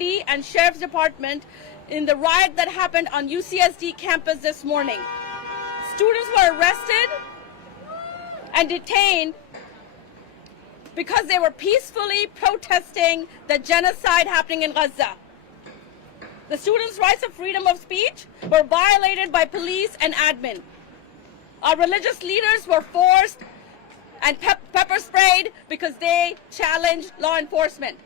PD and Sheriff's Department in the riot that happened on UCSD campus this morning. Students were arrested and detained because they were peacefully protesting the genocide happening in Gaza. The students' rights of freedom of speech were violated by police and admin. Our religious leaders were forced and pepper sprayed because they challenged law enforcement.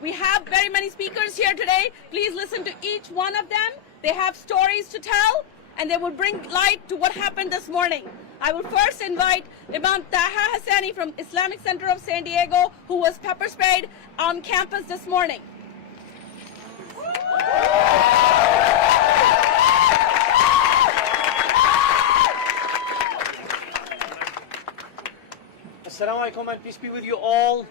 We have very many speakers here today. Please listen to each one of them. They have stories to tell, and they will bring light to what happened this morning. I will first invite Imam Taha Hassani from Islamic Center of San Diego, who was pepper sprayed on campus this morning. Assalamu alaikum and peace be with you all.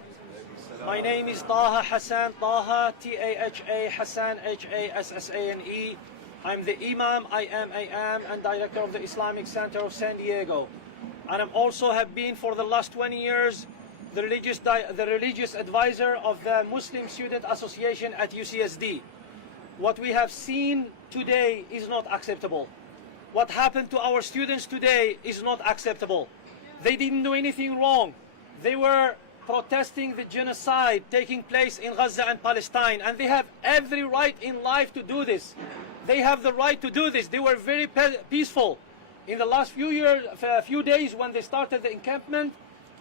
My name is Taha Hassan, Taha, T-A-H-A, Hassan, H-A-S-S-A-N-E. I'm the Imam, I-am, and Director of the Islamic Center of San Diego. And I'm also have been for the last 20 years the religious advisor of the Muslim Student Association at UCSD. What we have seen today is not acceptable. What happened to our students today is not acceptable. They didn't do anything wrong. They were protesting the genocide taking place in Gaza and Palestine, and they have every right in life to do this. They have the right to do this. They were very peaceful. In the last few days when they started the encampment,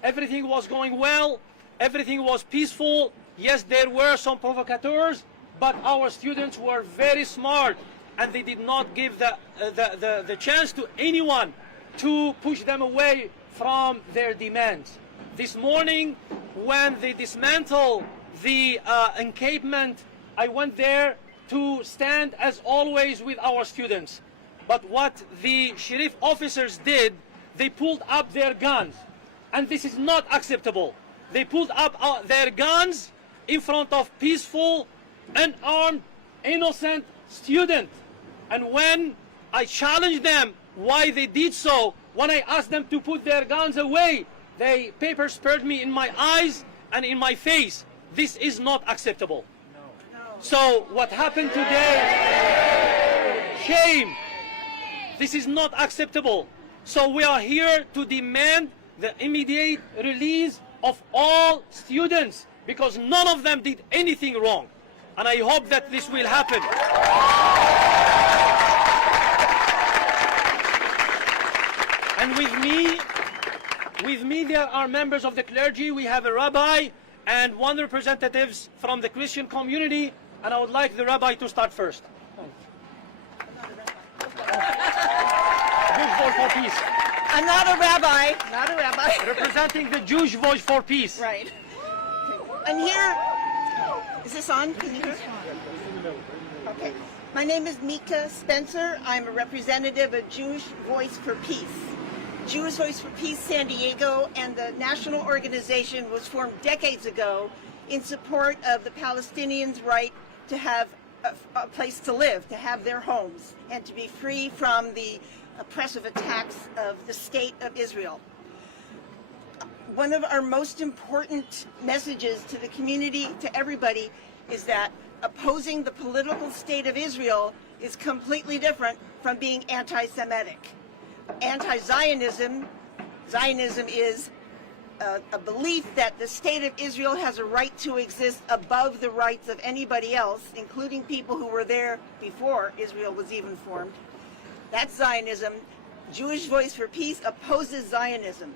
everything was going well, everything was peaceful. Yes, there were some provocateurs, but our students were very smart, and they did not give the chance to anyone to push them away from their demands. This morning, when they dismantled the encampment, I went there to stand as always with our students. But what the sheriff officers did, they pulled up their guns. And this is not acceptable. They pulled up their guns in front of peaceful, unarmed, innocent students. And when I challenged them why they did so, when I asked them to put their guns away, they pepper sprayed me in my eyes and in my face. This is not acceptable. So what happened today, shame. This is not acceptable. So we are here to demand the immediate release of all students because none of them did anything wrong. And I hope that this will happen. And with me there are members of the clergy. We have a rabbi and one representatives from the Christian community, and I would like the rabbi to start first. Jewish Voice for Peace. I'm not a rabbi. Not a rabbi. Representing the Jewish Voice for Peace. Right. I'm here. Is this on? Can you hear? Okay. My name is Mika Spencer. I'm a representative of Jewish Voice for Peace. Jewish Voice for Peace San Diego and the national organization was formed decades ago in support of the Palestinians' right to have a place to live, to have their homes, and to be free from the oppressive attacks of the state of Israel. One of our most important messages to the community, to everybody, is that opposing the political state of Israel is completely different from being anti-Semitic. Anti-Zionism, Zionism is a belief that the state of Israel has a right to exist above the rights of anybody else, including people who were there before Israel was even formed. That's Zionism. Jewish Voice for Peace opposes Zionism.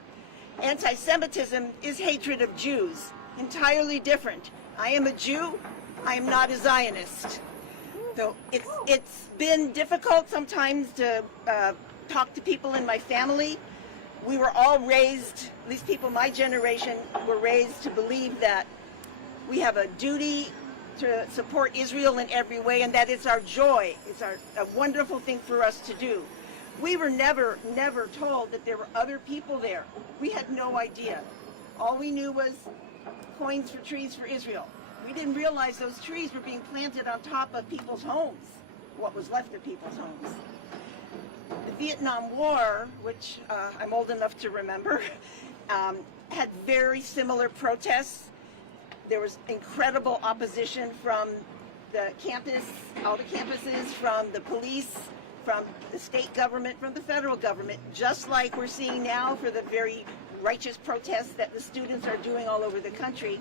Anti-Semitism is hatred of Jews, entirely different. I am a Jew, I am not a Zionist. So it's been difficult sometimes to talk to people in my family. We were all raised, at least people my generation, were raised to believe that we have a duty to support Israel in every way, and that it's our joy. It's a wonderful thing for us to do. We were never told that there were other people there. We had no idea. All we knew was coins for trees for Israel. We didn't realize those trees were being planted on top of people's homes, what was left of people's homes. The Vietnam War, which I'm old enough to remember, had very similar protests. There was incredible opposition from the campus, all the campuses, from the police, from the state government, from the federal government, just like we're seeing now for the very righteous protests that the students are doing all over the country.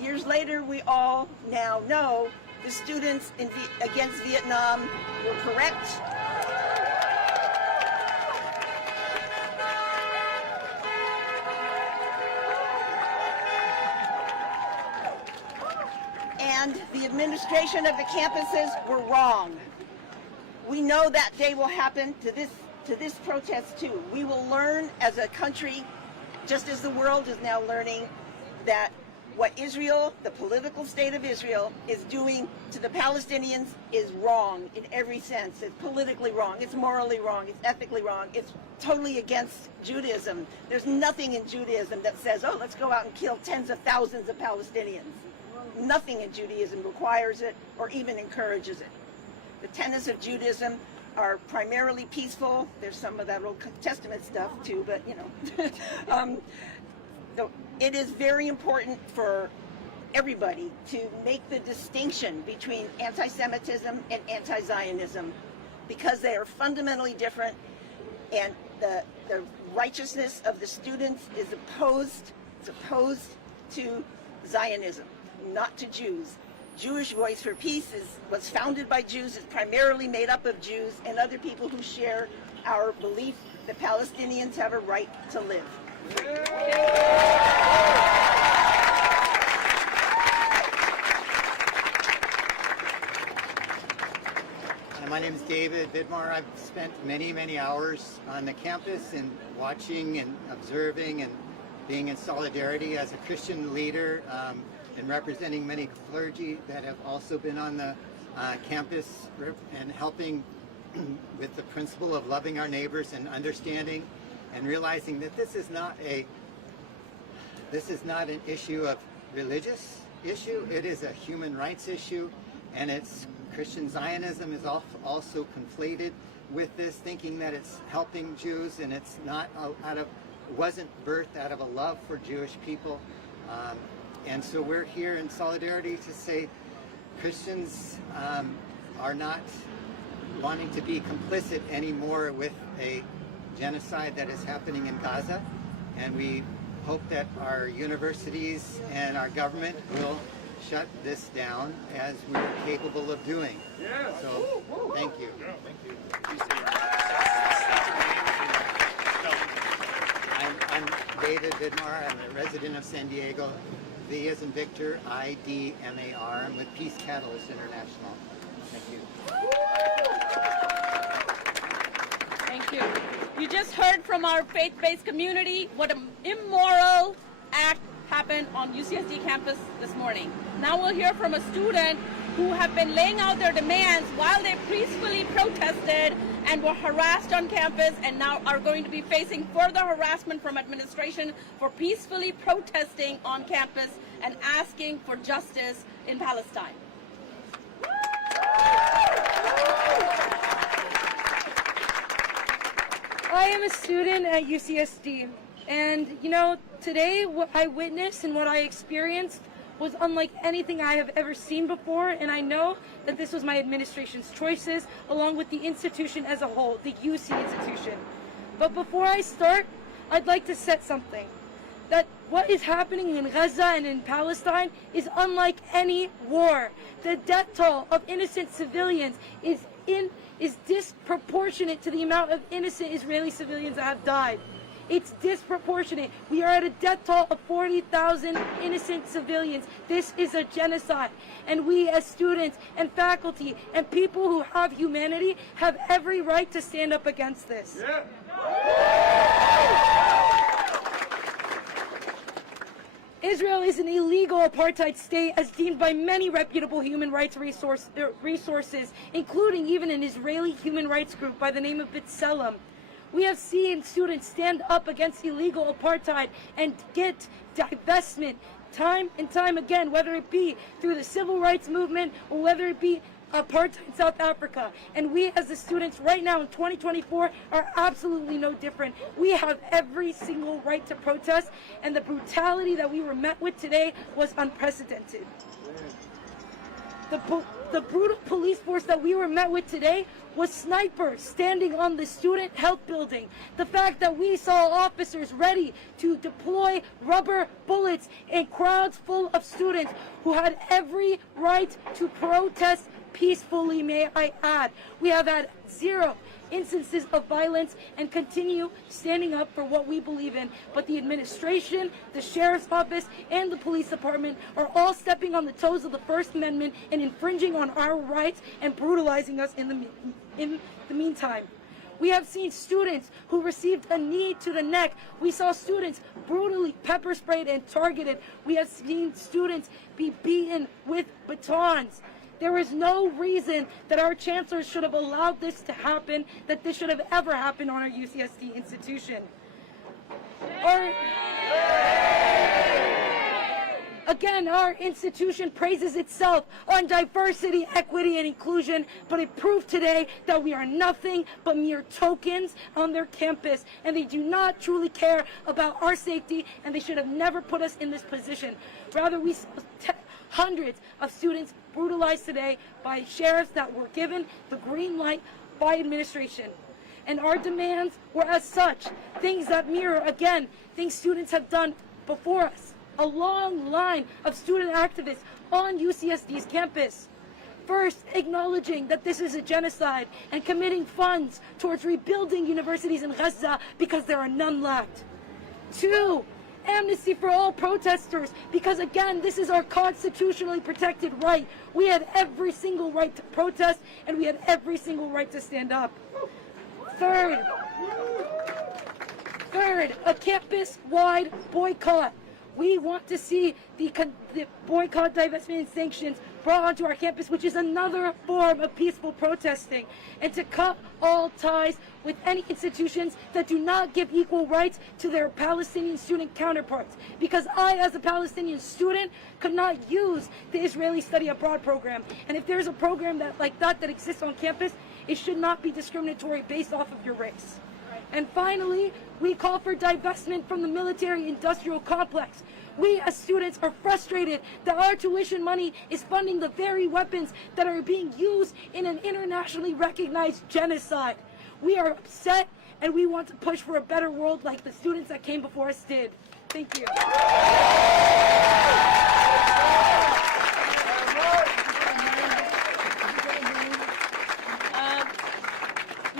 Years later, we all now know the students against Vietnam were correct. And the administration of the campuses were wrong. We know that day will happen to this protest too. We will learn as a country, just as the world is now learning, that what Israel, the political state of Israel, is doing to the Palestinians is wrong in every sense. It's politically wrong, it's morally wrong, it's ethically wrong, it's totally against Judaism. There's nothing in Judaism that says, oh, let's go out and kill tens of thousands of Palestinians. Nothing in Judaism requires it or even encourages it. The tenets of Judaism are primarily peaceful. There's some of that Old Testament stuff too, but you know. So it is very important for everybody to make the distinction between anti-Semitism and anti-Zionism, because they are fundamentally different, and the righteousness of the students is opposed to Zionism, not to Jews. Jewish Voice for Peace was founded by Jews, is primarily made up of Jews and other people who share our belief that Palestinians have a right to live. My name is David Vidmar. I've spent many hours on the campus and watching and observing and being in solidarity as a Christian leader and representing many clergy that have also been on the campus and helping with the principle of loving our neighbors and understanding and realizing that this is not an issue of religious issue. It is a human rights issue, and it's Christian Zionism is also conflated with this, thinking that it's helping Jews, and it's not wasn't birthed out of a love for Jewish people. And so we're here in solidarity to say Christians are not wanting to be complicit anymore with a genocide that is happening in Gaza, and we hope that our universities and our government will shut this down as we're capable of doing. Yeah. So, thank you. Yeah, thank you. I'm David Vidmar. I'm a resident of San Diego. V as in Victor, I-D-M-A-R. I'm with Peace Catalyst International. Thank you. Thank you. You just heard from our faith-based community what an immoral act happened on UCSD campus this morning. Now we'll hear from a student who have been laying out their demands while they peacefully protested and were harassed on campus, and now are going to be facing further harassment from administration for peacefully protesting on campus and asking for justice in Palestine. I am a student at UCSD, and you know, today what I witnessed and what I experienced was unlike anything I have ever seen before, and I know that this was my administration's choices, along with the institution as a whole, the UC institution. But before I start, I'd like to set something. That what is happening in Gaza and in Palestine is unlike any war. The death toll of innocent civilians is disproportionate to the amount of innocent Israeli civilians that have died. It's disproportionate. We are at a death toll of 40,000 innocent civilians. This is a genocide. And we as students and faculty and people who have humanity have every right to stand up against this. Yeah. Israel is an illegal apartheid state as deemed by many reputable human rights resources, including even an Israeli human rights group by the name of B'Tselem. We have seen students stand up against illegal apartheid and get divestment time and time again, whether it be through the civil rights movement or whether it be apartheid South Africa. And we as the students right now in 2024 are absolutely no different. We have every single right to protest, and the brutality that we were met with today was unprecedented. The brutal police force that we were met with today was snipers standing on the student health building. The fact that we saw officers ready to deploy rubber bullets in crowds full of students who had every right to protest peacefully, may I add. We have had 0 instances of violence and continue standing up for what we believe in. But the administration, the sheriff's office, and the police department are all stepping on the toes of the First Amendment and infringing on our rights and brutalizing us in the meantime. We have seen students who received a knee to the neck. We saw students brutally pepper sprayed and targeted. We have seen students be beaten with batons. There is no reason that our chancellor should have allowed this to happen, that this should have ever happened on our UCSD institution. Again, our institution praises itself on diversity, equity, and inclusion, but it proved today that we are nothing but mere tokens on their campus, and they do not truly care about our safety, and they should have never put us in this position. Rather, we hundreds of students brutalized today by sheriffs that were given the green light by administration. And our demands were as such, things that mirror, again, things students have done before us. A long line of student activists on UCSD's campus. First, acknowledging that this is a genocide and committing funds towards rebuilding universities in Gaza because there are none left. 2, amnesty for all protesters, because again, this is our constitutionally protected right. We had every single right to protest, and we had every single right to stand up. Third, a campus-wide boycott. We want to see the boycott, divestment, and sanctions brought onto our campus, which is another form of peaceful protesting, and to cut all ties with any institutions that do not give equal rights to their Palestinian student counterparts. Because I, as a Palestinian student, could not use the Israeli study abroad program. And if there's a program like that exists on campus, it should not be discriminatory based off of your race. And finally, we call for divestment from the military-industrial complex. We as students are frustrated that our tuition money is funding the very weapons that are being used in an internationally recognized genocide. We are upset, and we want to push for a better world like the students that came before us did. Thank you.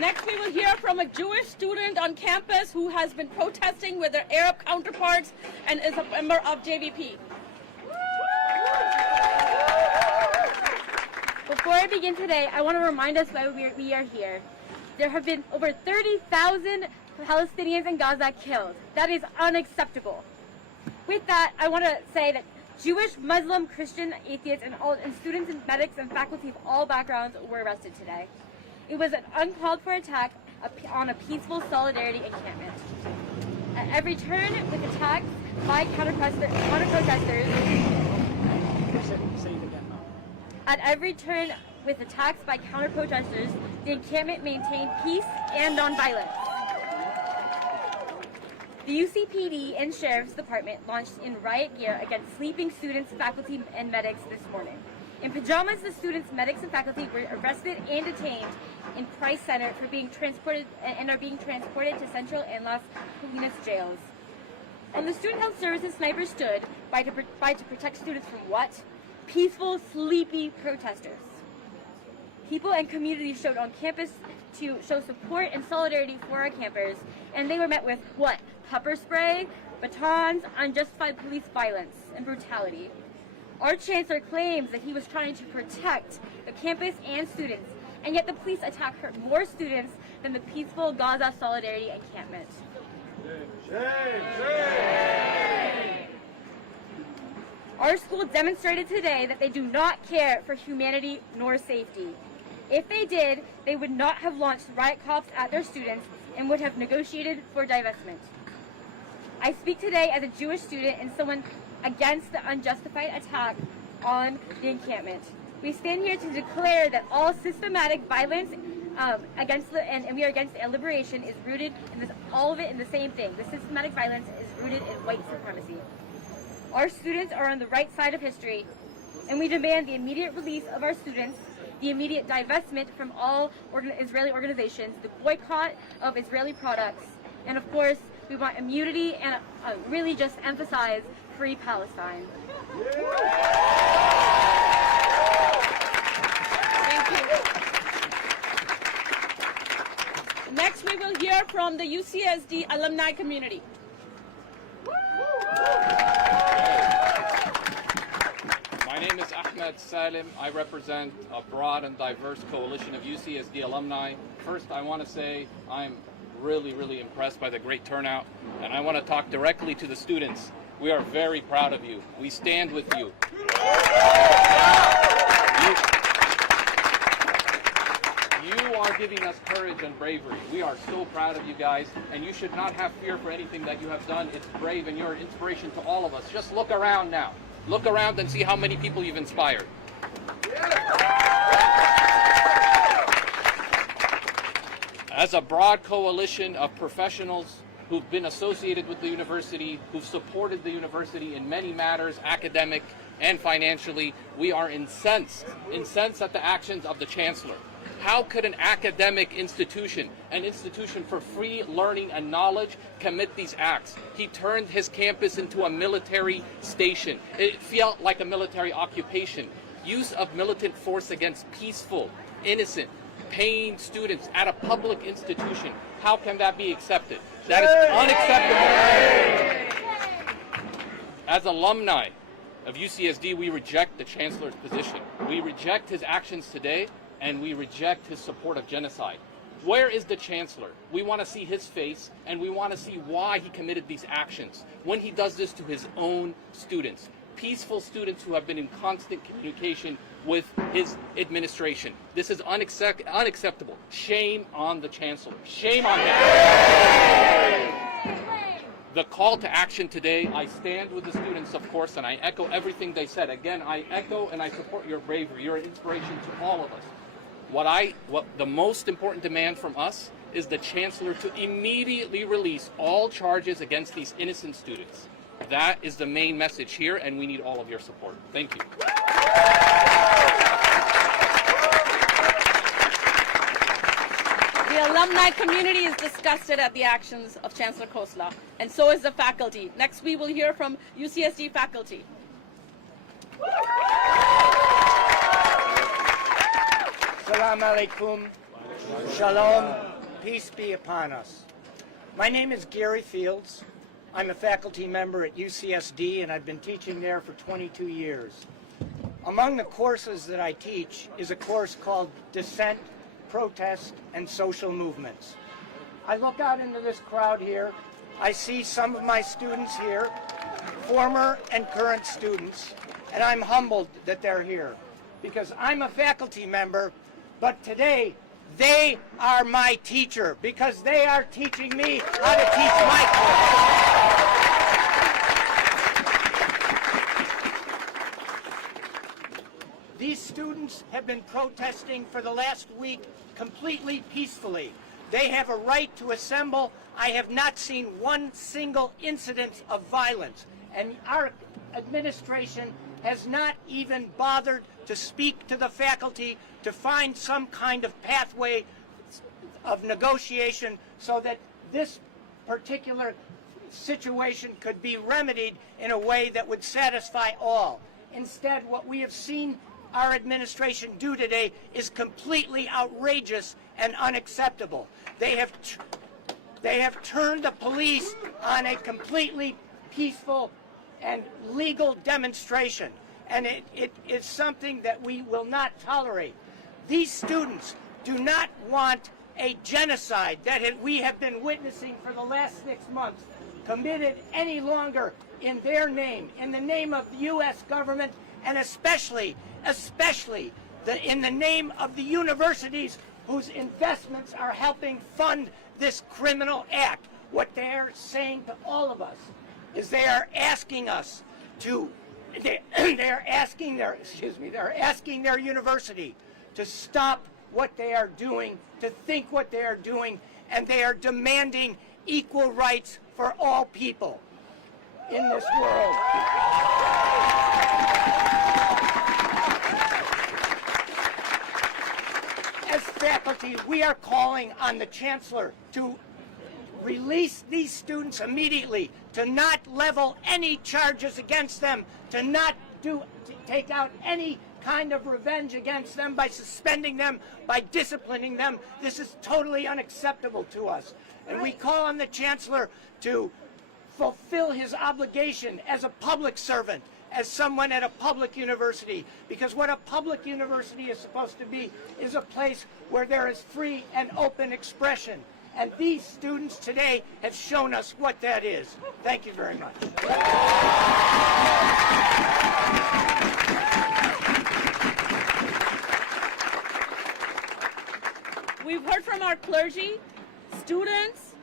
Next, we will hear from a Jewish student on campus who has been protesting with their Arab counterparts and is a member of JVP. Before I begin today, I want to remind us why we are here. There have been over 30,000 Palestinians in Gaza killed. That is unacceptable. With that, I want to say that Jewish, Muslim, Christian, atheists, and students and medics and faculty of all backgrounds were arrested today. It was an uncalled for attack on a peaceful solidarity encampment. At every turn with attacks by counter-protesters, the encampment maintained peace and nonviolence. The UCPD and Sheriff's Department launched in riot gear against sleeping students, faculty, and medics this morning. In pajamas, the students, medics, and faculty were arrested and detained in Price Center for being transported and are being transported to Central and Las Colinas jails. On the Student Health Services, snipers stood by to protect students from what? Peaceful, sleepy protesters. People and communities showed on campus to show support and solidarity for our campers, and they were met with what? Pepper spray, batons, unjustified police violence, and brutality. Our chancellor claims that he was trying to protect the campus and students, and yet the police attacked more students than the peaceful Gaza Solidarity encampment. Our school demonstrated today that they do not care for humanity nor safety. If they did, they would not have launched riot cops at their students and would have negotiated for divestment. I speak today as a Jewish student and someone against the unjustified attack on the encampment. We stand here to declare that all systematic violence and we are against liberation is rooted in this, all of it in the same thing. The systematic violence is rooted in white supremacy. Our students are on the right side of history, and we demand the immediate release of our students, the immediate divestment from all Israeli organizations, the boycott of Israeli products, and of course, we want immunity and really just emphasize free Palestine. Thank you. Next, we will hear from the UCSD alumni community. My name is Ahmed Salim. I represent a broad and diverse coalition of UCSD alumni. First, I want to say I'm really impressed by the great turnout, and I want to talk directly to the students. We are very proud of you. We stand with you. You are giving us courage and bravery. We are so proud of you guys, and you should not have fear for anything that you have done. It's brave, and you're an inspiration to all of us. Just look around now. Look around and see how many people you've inspired. As a broad coalition of professionals who've been associated with the university, who've supported the university in many matters, academic and financially, we are incensed at the actions of the chancellor. How could an academic institution, an institution for free learning and knowledge, commit these acts? He turned his campus into a military station. It felt like a military occupation. Use of militant force against peaceful, innocent, paying students at a public institution. How can that be accepted? That is unacceptable. As alumni of UCSD, we reject the chancellor's position. We reject his actions today, and we reject his support of genocide. Where is the chancellor? We want to see his face, and we want to see why he committed these actions when he does this to his own students, peaceful students who have been in constant communication with his administration. This is unacceptable. Shame on the chancellor. Shame on him. The call to action today, I stand with the students, of course, and I echo everything they said. Again, I echo and I support your bravery. You're an inspiration to all of us. What the most important demand from us is the chancellor to immediately release all charges against these innocent students. That is the main message here, and we need all of your support. Thank you. The alumni community is disgusted at the actions of Chancellor Khosla, and so is the faculty. Next, we will hear from UCSD faculty. Assalamu alaikum. Shalom. Peace be upon us. My name is Gary Fields. I'm a faculty member at UCSD, and I've been teaching there for 22 years. Among the courses that I teach is a course called Dissent, Protest, and Social Movements. I look out into this crowd here. I see some of my students here, former and current students, and I'm humbled that they're here because I'm a faculty member, but today they are my teacher because they are teaching me how to teach my course. These students have been protesting for the last week completely peacefully. They have a right to assemble. I have not seen one single incident of violence, and our administration has not even bothered to speak to the faculty to find some kind of pathway of negotiation so that this particular situation could be remedied in a way that would satisfy all. Instead, what we have seen our administration do today is completely outrageous and unacceptable. They have turned the police on a completely peaceful and legal demonstration, and it is something that we will not tolerate. These students do not want a genocide that we have been witnessing for the last 6 months committed any longer in their name, in the name of the U.S. government, and especially in the name of the universities whose investments are helping fund this criminal act. What they're saying to all of us is they are asking us to they're asking their university to stop what they are doing, to think what they are doing, and they are demanding equal rights for all people in this world. As faculty, we are calling on the Chancellor to release these students immediately, to not level any charges against them, to not take out any kind of revenge against them by suspending them, by disciplining them. This is totally unacceptable to us. And we call on the Chancellor to fulfill his obligation as a public servant, as someone at a public university, because what a public university is supposed to be is a place where there is free and open expression. And these students today have shown us what that is. Thank you very much. We've heard from our clergy, students,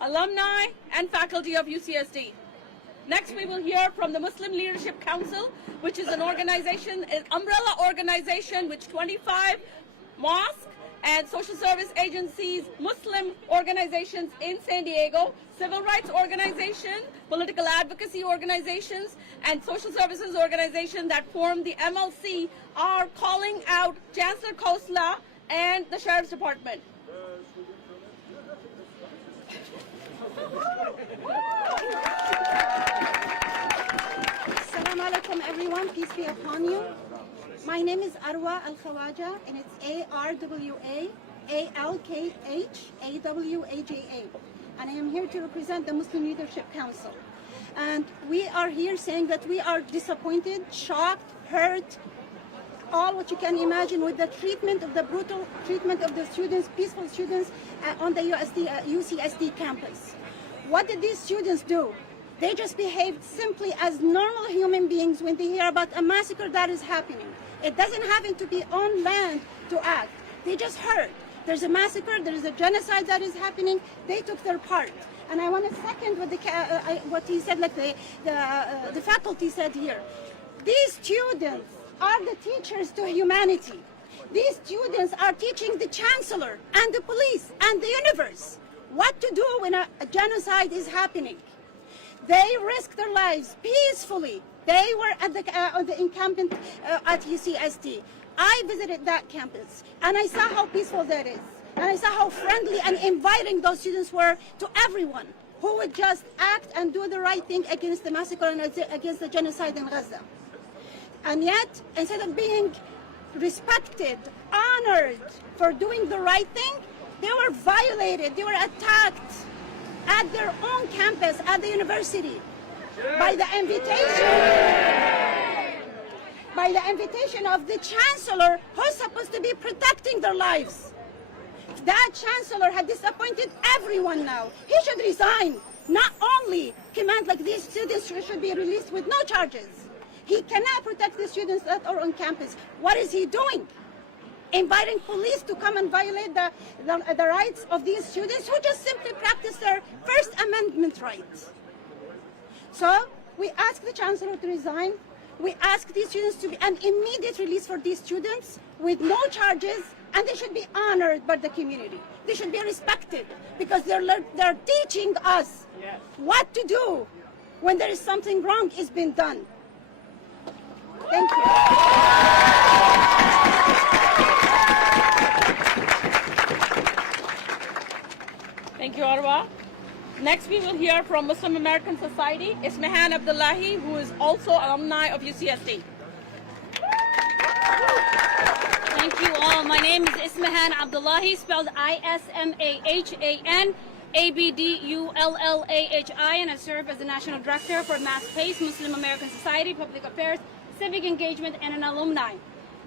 alumni, and faculty of UCSD. Next, we will hear from the Muslim Leadership Council, which is an organization, an umbrella organization with 25 mosques and social service agencies, Muslim organizations in San Diego, civil rights organizations, political advocacy organizations, and social services organizations that form the MLC are calling out Chancellor Khosla and the Sheriff's Department. Assalamu alaikum everyone, peace be upon you. My name is Arwa Al-Khawaja, and it's ARWA-ALKH-AWAJA. And I am here to represent the Muslim Leadership Council. And we are here saying that we are disappointed, shocked, hurt, all what you can imagine with the treatment of the brutal treatment of the students, peaceful students on the UCSD campus. What did these students do? They just behaved simply as normal human beings when they hear about a massacre that is happening. It doesn't happen to be on land to act. They just heard there's a massacre, there's a genocide that is happening. They took their part. And I want to second what he said, like the faculty said here. These students are the teachers to humanity. These students are teaching the chancellor and the police and the universe what to do when a genocide is happening. They risked their lives peacefully. They were at the encampment at UCSD. I visited that campus, and I saw how peaceful that is. And I saw how friendly and inviting those students were to everyone who would just act and do the right thing against the massacre and against the genocide in Gaza. And yet, instead of being respected, honored for doing the right thing, they were violated, they were attacked at their own campus, at the university, by the invitation of the chancellor, who's supposed to be protecting their lives. That chancellor had disappointed everyone now. He should resign. Not only command like these students should be released with no charges. He cannot protect the students that are on campus. What is he doing? Inviting police to come and violate the rights of these students who just simply practice their First Amendment rights. So we ask the chancellor to resign. We ask these students to be an immediate release for these students with no charges, and they should be honored by the community. They should be respected because they're teaching us what to do when there is something wrong is being done. Thank you. Thank you, Arwa. Next, we will hear from Muslim American Society, Ismahan Abdullahi, who is also alumni of UCSD. Thank you all. My name is Ismahan Abdullahi, spelled ISMAHAN ABDULLAHI, and I serve as the National Director for Mass Pace, Muslim American Society, Public Affairs, Civic Engagement, and an alumni.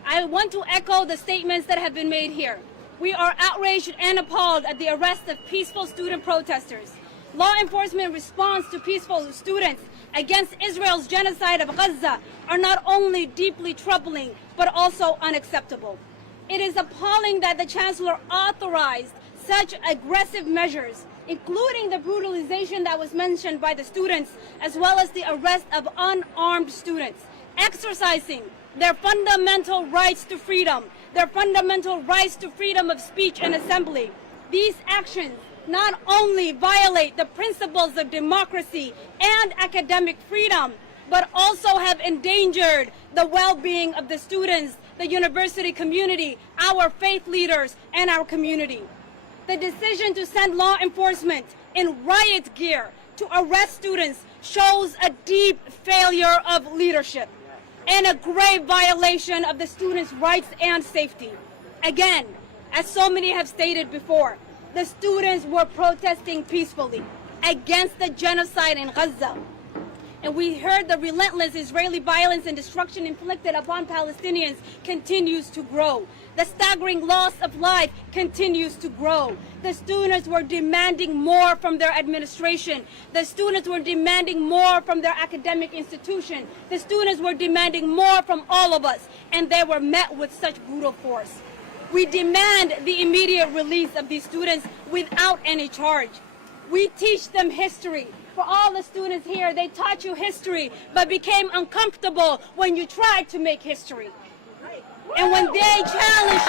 I want to echo the statements that have been made here. We are outraged and appalled at the arrest of peaceful student protesters. Law enforcement response to peaceful students against Israel's genocide of Gaza are not only deeply troubling, but also unacceptable. It is appalling that the Chancellor authorized such aggressive measures, including the brutalization that was mentioned by the students, as well as the arrest of unarmed students. exercising their fundamental rights to freedom, their fundamental rights to freedom of speech and assembly. These actions not only violate the principles of democracy and academic freedom, but also have endangered the well-being of the students, the university community, our faith leaders, and our community. The decision to send law enforcement in riot gear to arrest students shows a deep failure of leadership and a grave violation of the students' rights and safety. Again, as so many have stated before, the students were protesting peacefully against the genocide in Gaza. And we heard the relentless Israeli violence and destruction inflicted upon Palestinians continues to grow. The staggering loss of life continues to grow. The students were demanding more from their administration. The students were demanding more from their academic institution. The students were demanding more from all of us, and they were met with such brutal force. We demand the immediate release of these students without any charge. We teach them history. For all the students here, they taught you history, but became uncomfortable when you tried to make history. And when they challenged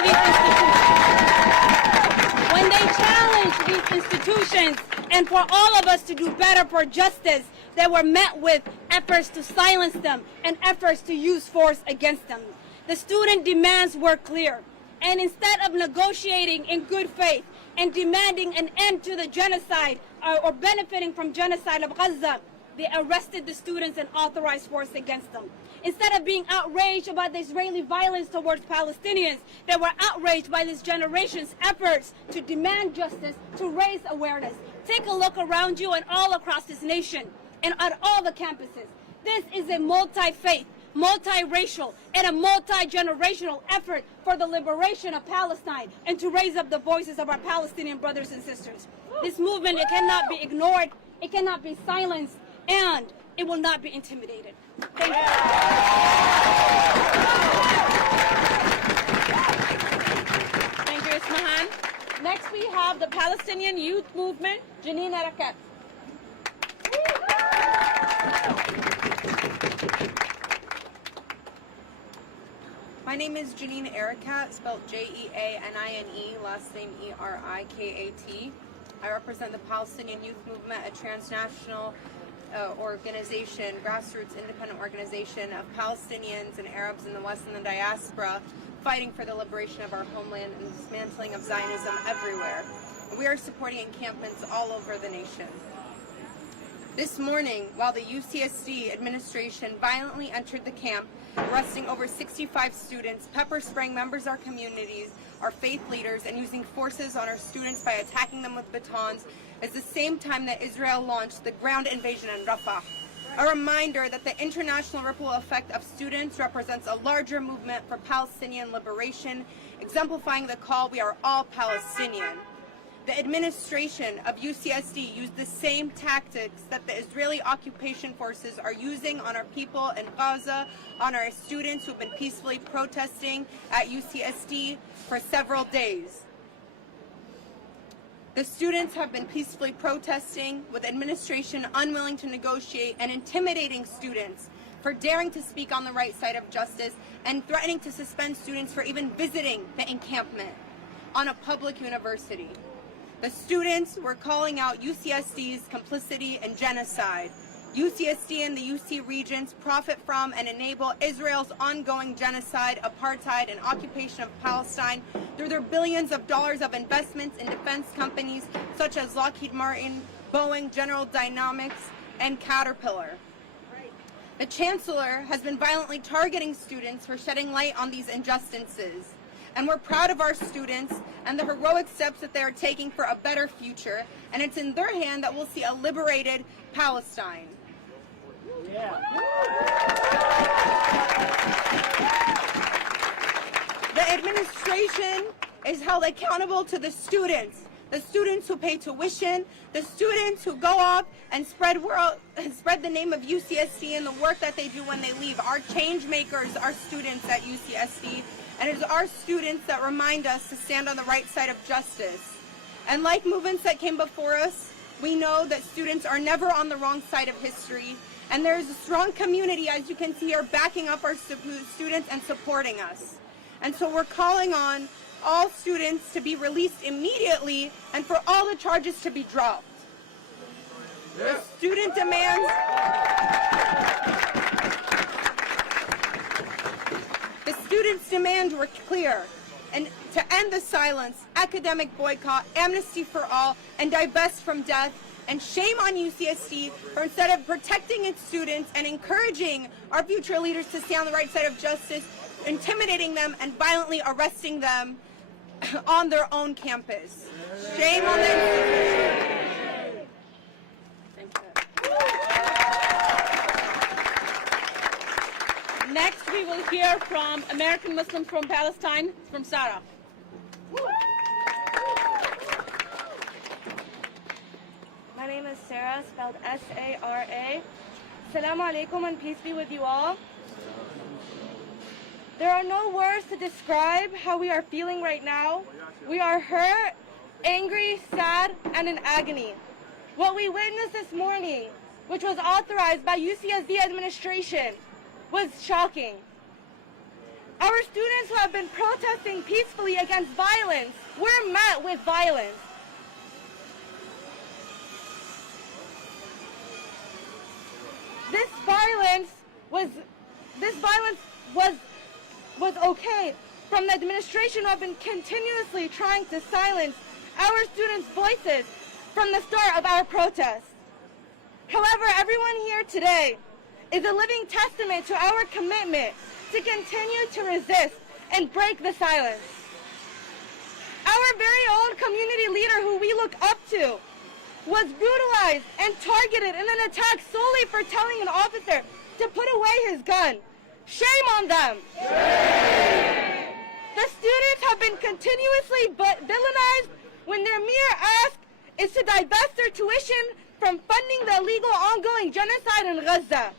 these institutions, and for all of us to do better for justice, they were met with efforts to silence them and efforts to use force against them. The student demands were clear. And instead of negotiating in good faith and demanding an end to the genocide or benefiting from genocide of Gaza, they arrested the students and authorized force against them. Instead of being outraged about the Israeli violence towards Palestinians, they were outraged by this generation's efforts to demand justice, to raise awareness. Take a look around you and all across this nation and at all the campuses. This is a multi-faith, multiracial, and a multi-generational effort for the liberation of Palestine and to raise up the voices of our Palestinian brothers and sisters. This movement, it cannot be ignored, it cannot be silenced, and it will not be intimidated. Thank you. Thank you, Ismahan. Next, we have the Palestinian Youth Movement, Janine Erakat. My name is Janine Erikat, spelled Jeanine, last name Erikat. I represent the Palestinian Youth Movement, a transnational organization, grassroots independent organization of Palestinians and Arabs in the West and the diaspora, fighting for the liberation of our homeland and dismantling of Zionism everywhere. We are supporting encampments all over the nation. This morning, while the UCSD administration violently entered the camp, arresting over 65 students, pepper spraying members of our communities, our faith leaders, and using forces on our students by attacking them with batons, is the same time that Israel launched the ground invasion in Rafah. A reminder that the international ripple effect of students represents a larger movement for Palestinian liberation, exemplifying the call, "We are all Palestinian." The administration of UCSD used the same tactics that the Israeli occupation forces are using on our people in Gaza, on our students who've been peacefully protesting at UCSD for several days. The students have been peacefully protesting, with administration unwilling to negotiate and intimidating students for daring to speak on the right side of justice and threatening to suspend students for even visiting the encampment on a public university. The students were calling out UCSD's complicity in genocide. UCSD and the UC regions profit from and enable Israel's ongoing genocide, apartheid, and occupation of Palestine through their billions of dollars of investments in defense companies such as Lockheed Martin, Boeing, General Dynamics, and Caterpillar. The Chancellor has been violently targeting students for shedding light on these injustices. And we're proud of our students and the heroic steps that they are taking for a better future. And it's in their hand that we'll see a liberated Palestine. Yeah. The administration is held accountable to the students who pay tuition, the students who go off and spread the name of UCSD and the work that they do when they leave. Our change makers are students at UCSD. And it is our students that remind us to stand on the right side of justice. And like movements that came before us, we know that students are never on the wrong side of history, And there's a strong community, as you can see here, backing up our students and supporting us. And so we're calling on all students to be released immediately and for all the charges to be dropped. The student demands the students' demands were clear, and to end the silence, academic boycott, amnesty for all, and divest from death. And shame on UCSD for, instead of protecting its students and encouraging our future leaders to stay on the right side of justice, intimidating them and violently arresting them on their own campus. Shame on the institution. Next, we will hear from American Muslims from Palestine, from Sarah. My name is Sarah, spelled S-A-R-A. Assalamu alaikum and peace be with you all. There are no words to describe how we are feeling right now. We are hurt, angry, sad, and in agony. What we witnessed this morning, which was authorized by UCSD administration, was shocking. Our students who have been protesting peacefully against violence were met with violence. This violence was okay from the administration who have been continuously trying to silence our students' voices from the start of our protests. However, everyone here today is a living testament to our commitment to continue to resist and break the silence. Our very own community leader who we look up to was brutalized and targeted in an attack solely for telling an officer to put away his gun. Shame on them. Shame. The students have been continuously villainized when their mere ask is to divest their tuition from funding the illegal ongoing genocide in Gaza.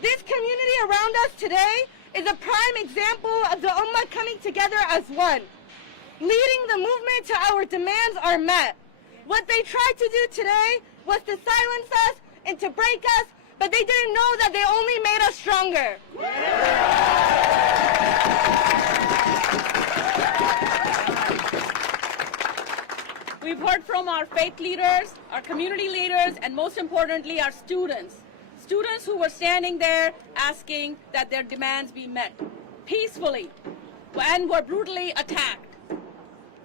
This community around us today is a prime example of the Ummah coming together as one. Leading the movement to our demands are met. What they tried to do today was to silence us and to break us, but they didn't know that they only made us stronger. We've heard from our faith leaders, our community leaders, and most importantly, our students. Students who were standing there asking that their demands be met peacefully and were brutally attacked.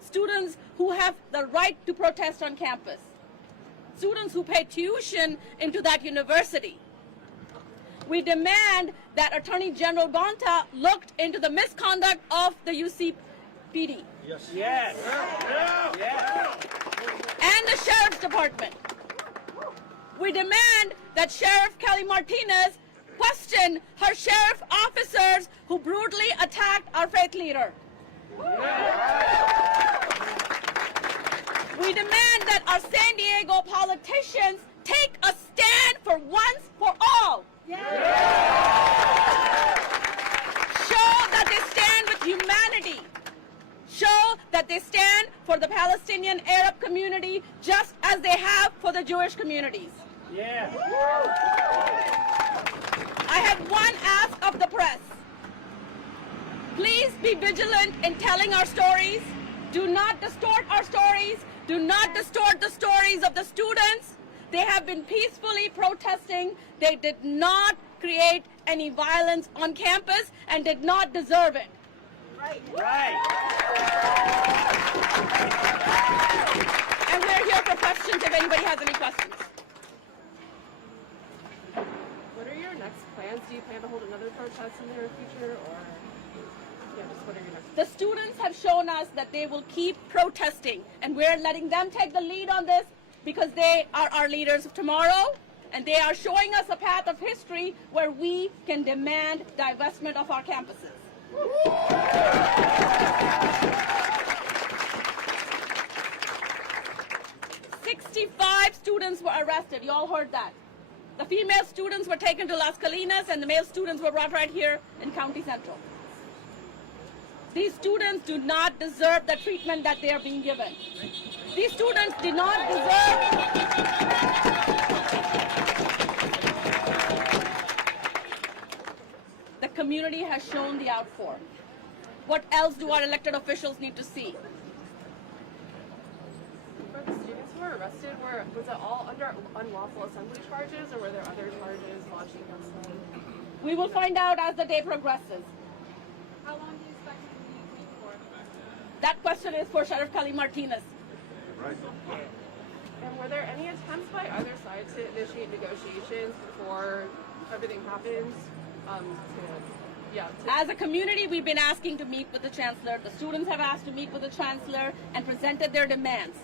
Students who have the right to protest on campus. Students who pay tuition into that university. We demand that Attorney General Bonta looked into the misconduct of the UCPD. Yes. Yes. Yes. And the Sheriff's Department. We demand that Sheriff Kelly Martinez question her sheriff officers who brutally attacked our faith leader. We demand that our San Diego politicians take a stand for once for all. Show that they stand with humanity. Show that they stand for the Palestinian Arab community just as they have for the Jewish communities. Yeah. I have one ask of the press. Please be vigilant in telling our stories. Do not distort our stories. Do not distort the stories of the students. They have been peacefully protesting. They did not create any violence on campus and did not deserve it. Right. Right. And we're here for questions if anybody has any questions. What are your next plans? Do you plan to hold another protest in the near future, or just what are your next? The students have shown us that they will keep protesting, and we're letting them take the lead on this because they are our leaders of tomorrow, and they are showing us a path of history where we can demand divestment of our campuses. 65 students were arrested. You all heard that. The female students were taken to Las Colinas, and the male students were brought right here in County Central. These students do not deserve the treatment that they are being given. These students did not deserve community has shown the outpour. What else do our elected officials need to see? For the students who were arrested, was it all under unlawful assembly charges, or were there other charges lodged against them? We will find out as the day progresses. How long do you expect it to be for? That question is for Sheriff Kali Martinez. And were there any attempts by either side to initiate negotiations before everything happens? As a community, we've been asking to meet with the chancellor. The students have asked to meet with the chancellor and presented their demands.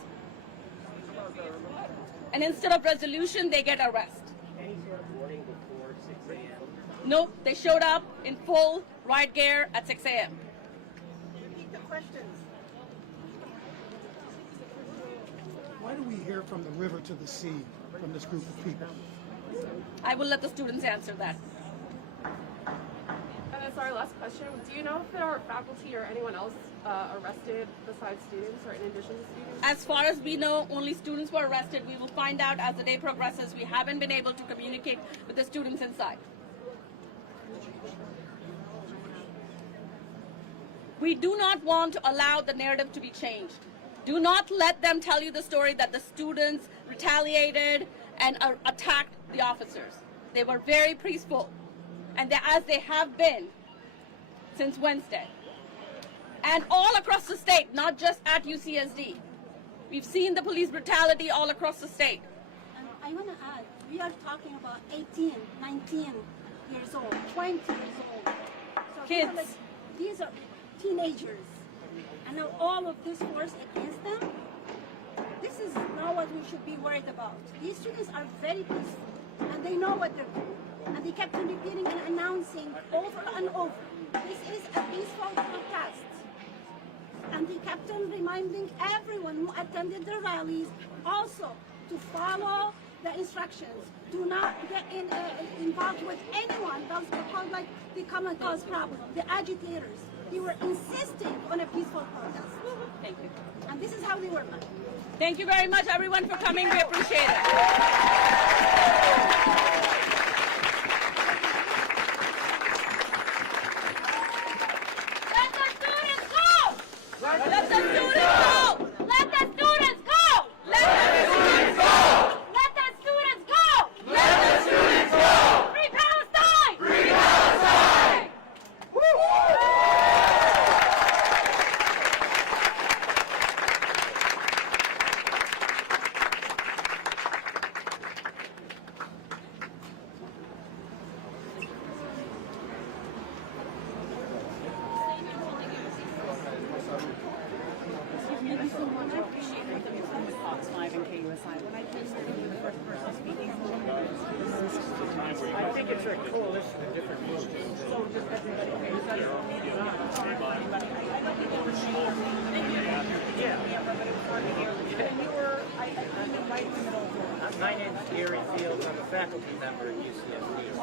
And instead of resolution, they get arrest. Any sort of warning before 6 a.m.? Nope, they showed up in full riot gear at 6 a.m. Repeat the questions. Why do we hear from the river to the sea from this group of people? I will let the students answer that. And that's our last question. Do you know if there are faculty or anyone else arrested besides students or in addition to students? As far as we know, only students were arrested. We will find out as the day progresses. We haven't been able to communicate with the students inside. We do not want to allow the narrative to be changed. Do not let them tell you the story that the students retaliated and attacked the officers. They were very peaceful, and as they have been since Wednesday. And all across the state, not just at UCSD. We've seen the police brutality all across the state. And I want to add, we are talking about 18, 19 years old, 20 years old. So Kids. These are teenagers. And now all of this force against them, this is not what we should be worried about. These students are very peaceful, and they know what they're doing. And they kept on repeating and announcing over and over, this is a peaceful protest. And they kept on reminding everyone who attended the rallies also to follow the instructions. Do not get involved with anyone that's called like the common cause problem, the agitators. They were insisting on a peaceful protest. Thank you. And this is how they were met. Thank you very much, everyone, for coming. We appreciate it. Let the students go! Let the students go! Let the students go! Let the students go! Let the students go! Let the students go! Free Palestine! Free Palestine! I think it's a coalition of different movements. So just everybody My name's Gary Fields. I'm a faculty member at UCSD.